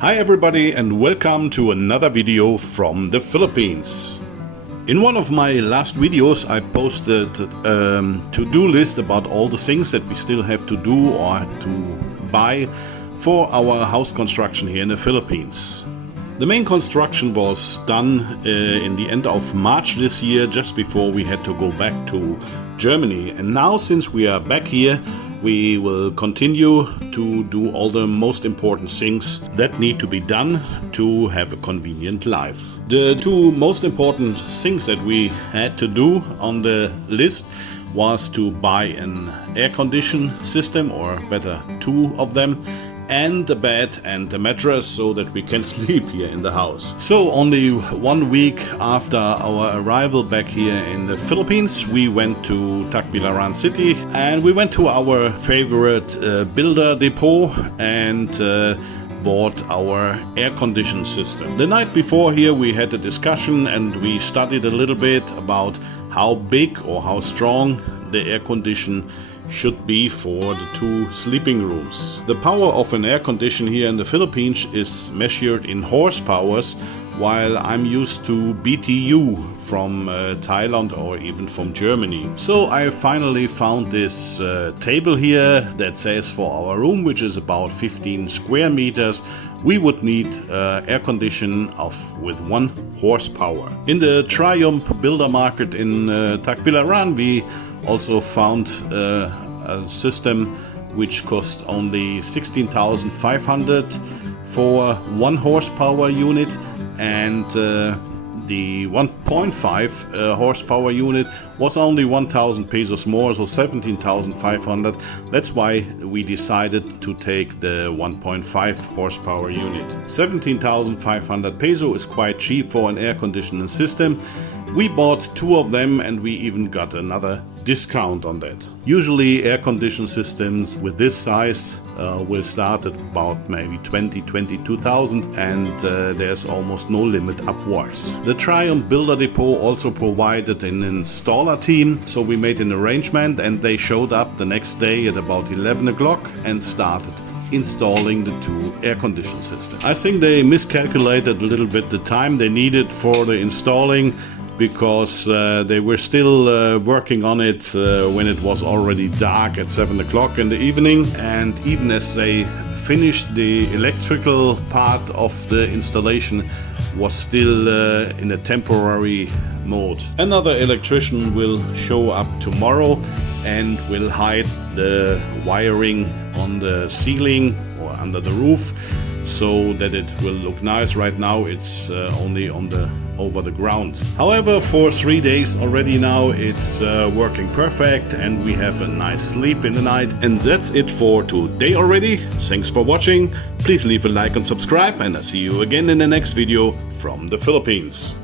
Hi everybody and welcome to another video from the Philippines. In one of my last videos I posted a to-do list about all the things that we still have to do or to buy for our house construction here in the Philippines. The main construction was done in the end of March this year, just before we had to go back to Germany. And now, since we are back here, we will continue to do all the most important things that need to be done to have a convenient life. The two most important things that we had to do on the list was to buy an air condition system, or better, two of them, and a bed and a mattress so that we can sleep here in the house. So only 1 week after our arrival back here in the Philippines, we went to Tacbilaran City and we went to our favorite builder depot and bought our air condition system. The night before here we had a discussion and we studied a little bit about how big or how strong the air condition should be for the two sleeping rooms. The power of an air condition here in the Philippines is measured in horsepowers, while I'm used to BTU from Thailand or even from Germany. So I finally found this table here that says for our room, which is about 15 square meters, we would need air condition with 1 horsepower. In the Triumph Builder Market in Tacbilaran, we also found a system which cost only 16,500 for 1 horsepower unit, and the 1.5 horsepower unit was only 1,000 pesos more, so 17,500. That's why we decided to take the 1.5 horsepower unit. 17,500 peso is quite cheap for an air conditioning system. We bought 2 of them and we even got another discount on that. Usually air condition systems with this size will start at about maybe 22,000 and there's almost no limit upwards. The Triumph Builder Depot also provided an installer team, so we made an arrangement and they showed up the next day at about 11 o'clock and started installing the 2 air condition systems. I think they miscalculated a little bit the time they needed for the installing, because they were still working on it when it was already dark at 7 o'clock in the evening, and even as they finished the electrical part of the installation was still in a temporary mode. Another electrician will show up tomorrow and will hide the wiring on the ceiling or under the roof so that it will look nice. Right now it's only on the over the ground. However, for 3 days already now it's working perfect and we have a nice sleep in the night. And that's it for today already. Thanks for watching. Please leave a like and subscribe, and I'll see you again in the next video from the Philippines.